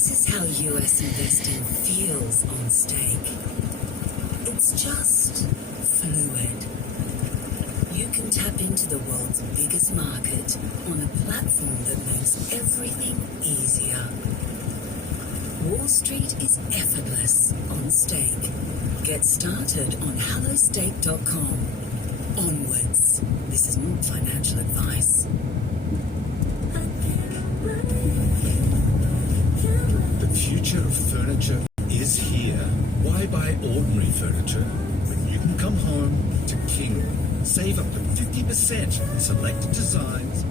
This is how US investing feels on stake. It's just fluid. You can tap into the world's biggest market on a platform that makes everything easier. Wall Street is effortless on stake. Get started on hellostake.com. Onwards. This is not financial advice. The future of furniture is here. Why buy ordinary furniture when you can come home to King? Save up to 50% on selected designs.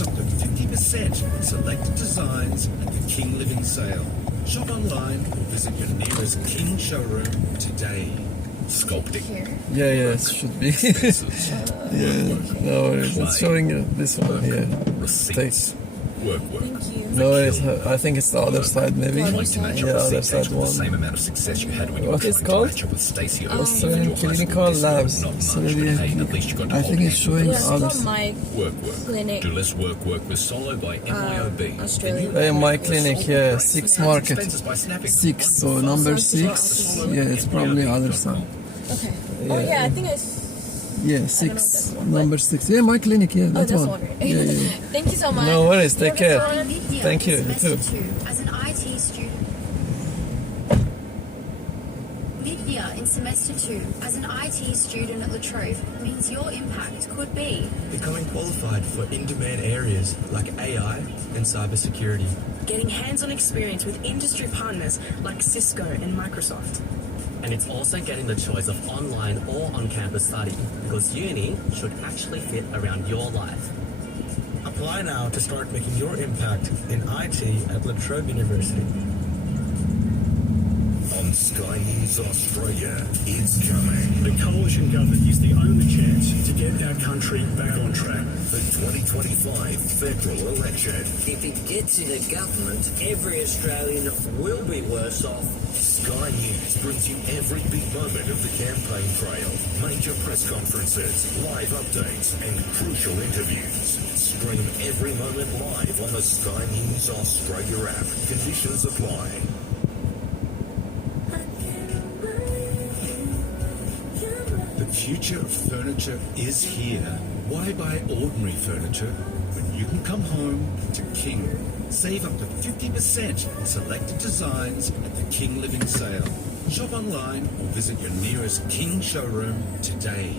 Up to 50% on selected designs at the King Living Sale. Shop online or visit your nearest King showroom today. Sculpting. Yeah, it should be. Yeah, no worries. It's showing you this one here. Takes. Work. Thank you. No worries. I think it's the other side, maybe. Other side. Yeah, other side one. Same amount of success you had when you were What is trying to called? match up with Stacey Australian Clinical Labs. So maybe I think it's showing Yeah, it's other called My Work. Clinic. Do less work with Solo by MIOB. Australia. My clinic, yeah, 6 market. Expenses by snapping. 6, so number 6. Yeah, it's probably other side. Okay. Yeah. Oh yeah, I think it's. Yeah, 6. Number 6. Yeah, my clinic, yeah, that that's one. one, right? Yeah. Thank you so much. No worries, take care. Lydia Thank you, in you too. semester 2 as an IT student. Lydia in semester 2 as an IT student at La Trobe means your impact could be becoming qualified for in-demand areas like AI and cybersecurity. Getting hands-on experience with industry partners like Cisco and Microsoft. And it's also getting the choice of online or on-campus study, because uni should actually fit around your life. Apply now to start making your impact in IT at La Trobe University. On Sky News Australia, it's coming. The coalition government is the only chance to get our country back on track. The 2025 federal election. If it gets into government, every Australian will be worse off. Sky News brings you every big moment of the campaign trail, major press conferences, live updates, and crucial interviews. Stream every moment live on the Sky News Australia app. Conditions apply. The future of furniture is here. Why buy ordinary furniture when you can come home to King? Save up to 50% on selected designs at the King Living Sale. Shop online or visit your nearest King showroom today.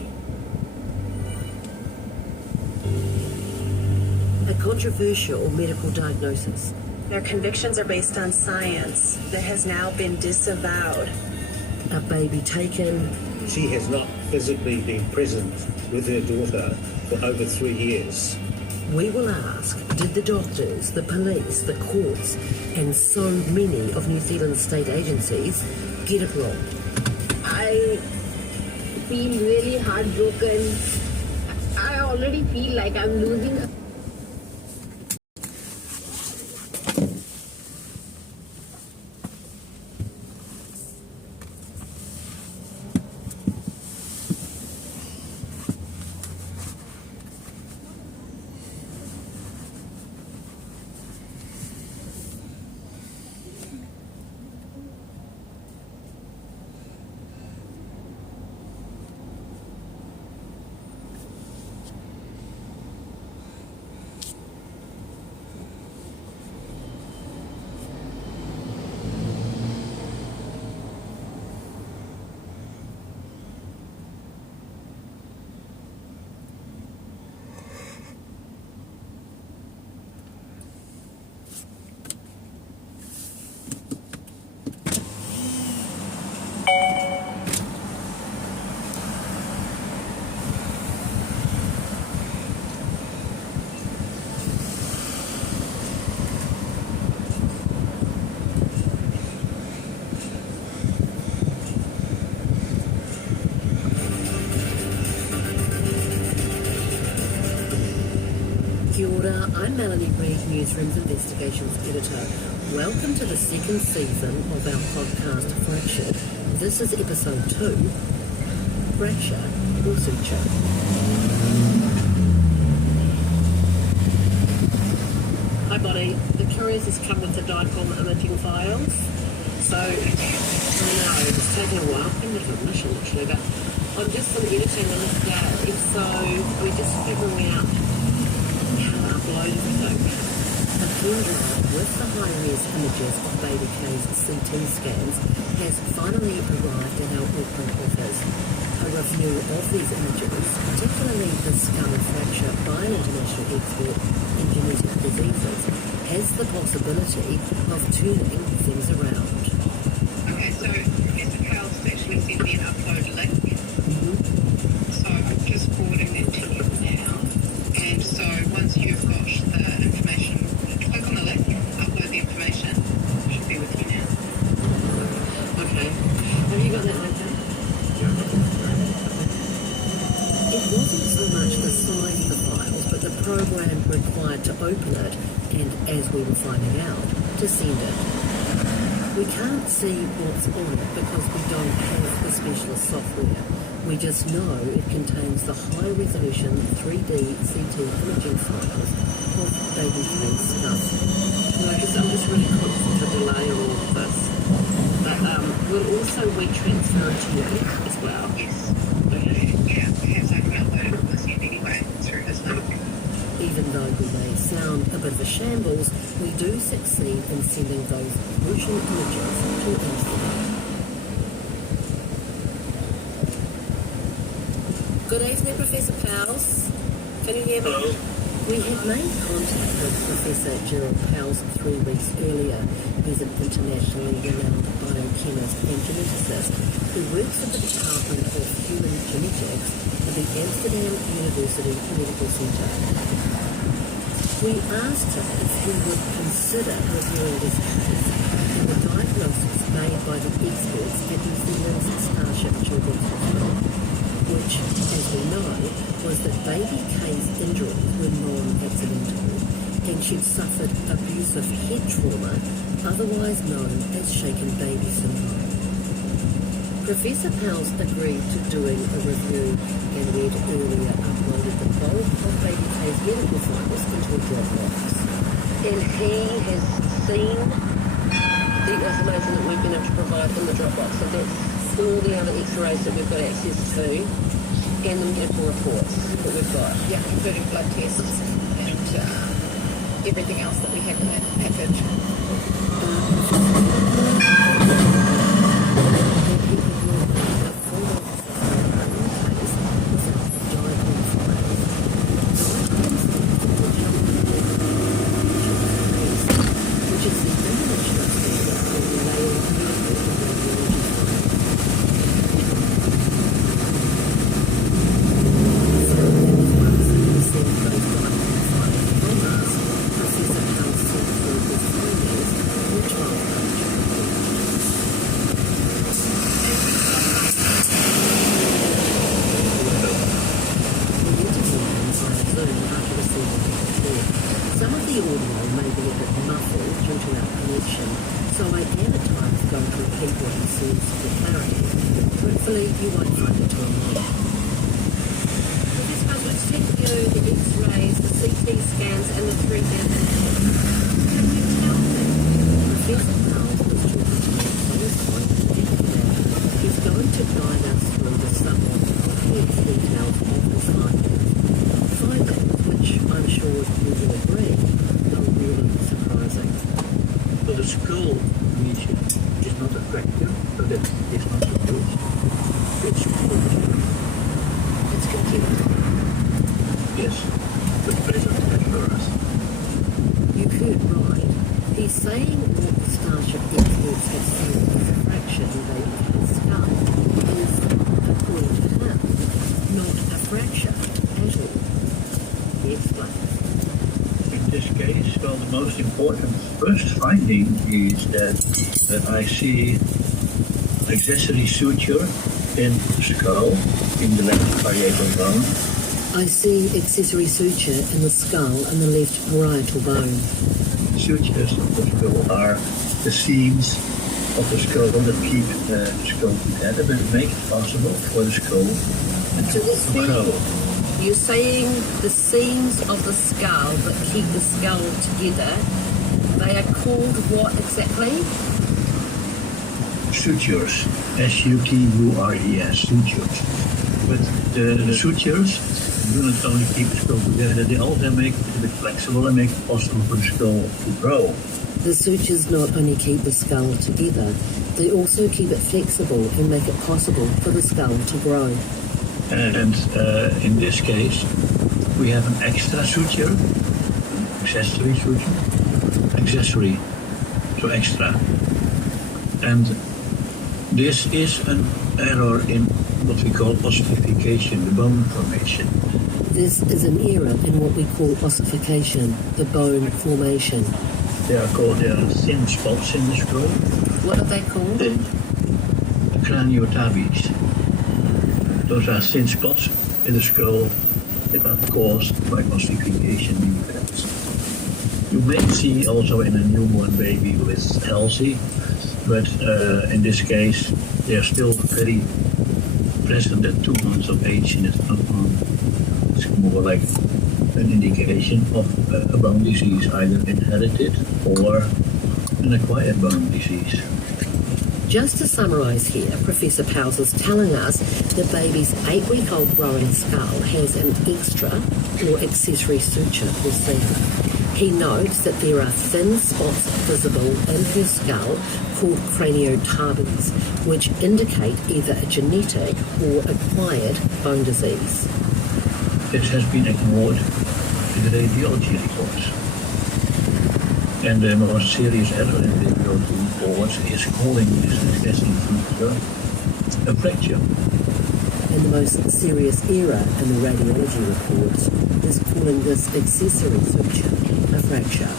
A controversial medical diagnosis. Their convictions are based on science that has now been disavowed. A baby taken. She has not physically been present with her daughter for over 3 years. We will ask, did the doctors, the police, the courts, and so many of New Zealand's state agencies get it wrong? I feel really heartbroken. I already feel like I'm losing her. Kia ora, I'm Melanie Reid, Newsroom's Investigations Editor. Welcome to the second season of our podcast, Fractured. This is episode 2, Fracture or Suture. body. The couriers has come with the dipole imaging files. So, I know, it's taken a while. I've been with a mission actually, but I'm just sort of editing on this day, so we're just figuring out how to upload everything. A pen drive with the high-res images of baby K's CT scans has finally arrived at our Auckland office. A review of these images, particularly the skull fracture by an international expert in genetic diseases, has the possibility of turning things around. Okay, so Professor Carl's actually sent me an upload link. So I'm just forwarding that to you now. And so once you've got the information, click on the link, upload the information. It should be with you now. Okay. Have you got that link? It wasn't so much the size of the files, but the program required to open it, and as we were finding out, to send it. We can't see what's on it because we don't have the specialist software. We just know it contains the high-resolution 3D CT imaging files of baby K's skull. No, I'm just really conscious of the delay of all of this. But we'll also retransfer it to you as well. Yes. Okay. Yeah, perhaps I can upload it on this end anyway through his link. Even though we may sound a bit of a shambles, we do succeed in sending those crucial images to Amsterdam. Good evening, Professor Powles. Can you hear me? Hello. We had made contact with Professor Gerald Powles 3 weeks earlier. He's an internationally renowned biochemist and geneticist who works at the Department of Human Genetics at the Amsterdam University Medical Centre. We asked him if he would consider reviewing this case and the diagnosis made by the experts at New Zealand's Starship Children's Hospital, which, as we know, was that baby K's injuries were non-accidental and she'd suffered abusive head trauma, otherwise known as shaken baby syndrome. Professor Powles agreed to doing a review and we'd earlier uploaded the bulk of baby K's medical files into a Dropbox. And he has seen the information that we've been able to provide in the Dropbox. So that's all the other x-rays that we've got access to and the medical reports that we've got. Yeah, including blood tests and everything else that we have in that package. Some of the audio may be a bit muffled due to our connection, so I can at times go to repeat what he says for clarity. Hopefully you won't find it too long. Professor, we've sent you the x-rays, the CT scans and the 3D images. Can you tell me? Professor Powles was talking to me so confident that he's going to guide us through the somewhat complex details of the findings, which I'm sure you will agree are really surprising. So the skull lesion is not a fracture, so that is not a bruise. It's complete. It's complete. Yes, the present assurance. You could, right. He's saying what the Starship experts have seen as a fracture in baby K's skull is, according to him, not a fracture at all. He explains. In this case, well, the most important first finding is that I see accessory suture in the skull, in the left parietal bone. I see accessory suture in the skull and the left parietal bone. Sutures of the skull are the seams of the skull that keep the skull together, but make it possible for the skull to grow. You're saying the seams of the skull that keep the skull together, they are called what exactly? Sutures. S-U-T-U-R-E-S. Sutures. But the sutures do not only keep the skull together, they also make it a bit flexible and make it possible for the skull to grow. The sutures not only keep the skull together, they also keep it flexible and make it possible for the skull to grow. And in this case, we have an extra suture, accessory suture, accessory, so extra. And this is an error in what we call ossification, the bone formation. This is an error in what we call ossification, the bone formation. They are thin spots in the skull. What are they called? Craniotabes. Those are thin spots in the skull that are caused by ossification defects. You may see also in a newborn baby who is healthy, but in this case they are still very present at 2 months of age, and it's more like an indication of a bone disease, either inherited or an acquired bone disease. Just to summarise here, Professor Powles is telling us the baby's 8-week-old growing skull has an extra or accessory suture or seam. He notes that there are thin spots visible in her skull called craniotabes, which indicate either a genetic or acquired bone disease. This has been ignored in the radiology reports. And the most serious error in the radiology reports is calling this accessory suture a fracture. And the most serious error in the radiology reports is calling this accessory suture a fracture.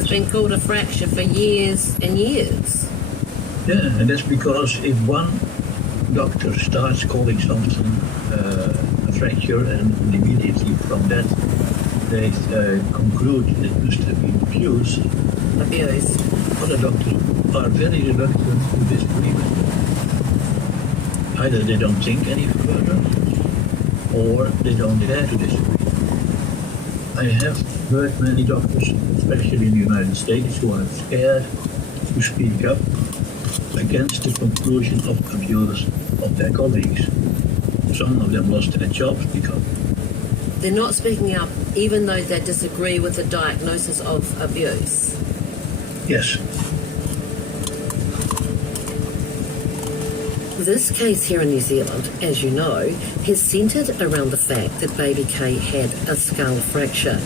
It's been called a fracture for years and years. Yeah, and that's because if one doctor starts calling something a fracture, and immediately from that they conclude it must have been abuse, other doctors are very reluctant to disagree with it. Either they don't think any further, or they don't dare to disagree. I have heard many doctors, especially in the United States, who are scared to speak up against the conclusion of abuse of their colleagues. Some of them lost their jobs because they're not speaking up even though they disagree with the diagnosis of abuse. Yes. This case here in New Zealand, as you know, has centred around the fact that baby Kay had a skull fracture.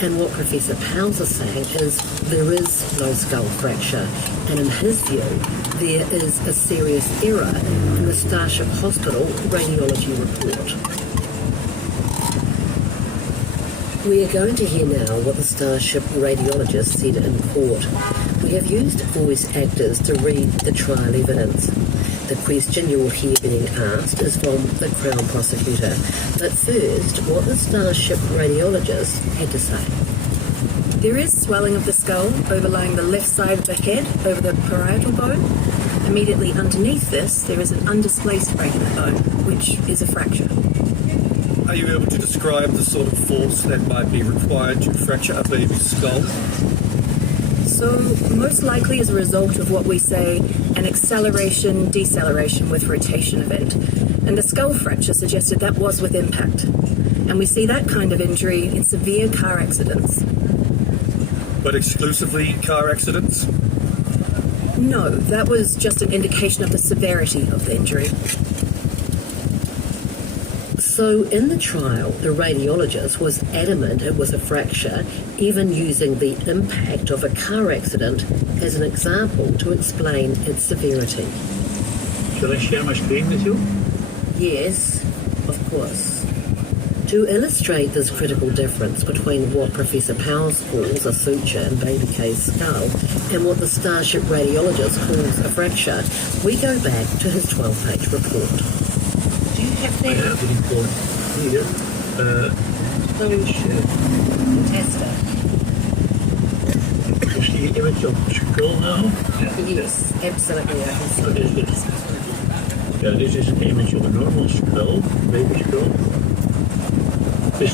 And what Professor Powles is saying is there is no skull fracture. And in his view, there is a serious error in the Starship Hospital radiology report. We are going to hear now what the Starship radiologist said in court. We have used voice actors to read the trial evidence. The question you will hear being asked is from the Crown Prosecutor. But first, what the Starship radiologist had to say. There is swelling of the skull overlying the left side of the head over the parietal bone. Immediately underneath this, there is an undisplaced break in the bone, which is a fracture. Are you able to describe the sort of force that might be required to fracture a baby's skull? So, most likely as a result of what we say, an acceleration-deceleration with rotation event. And the skull fracture suggested that was with impact. And we see that kind of injury in severe car accidents. But exclusively car accidents? No, that was just an indication of the severity of the injury. So in the trial, the radiologist was adamant it was a fracture, even using the impact of a car accident as an example to explain its severity. Shall I share my screen with you? Yes, of course. To illustrate this critical difference between what Professor Powles calls a suture in baby Kay's skull and what the Starship radiologist calls a fracture, we go back to his 12-page report. Do you have that? I have the report here. Fantastic. You see the image of the skull now? Yes, absolutely. I can see this is an image of a normal skull, baby skull.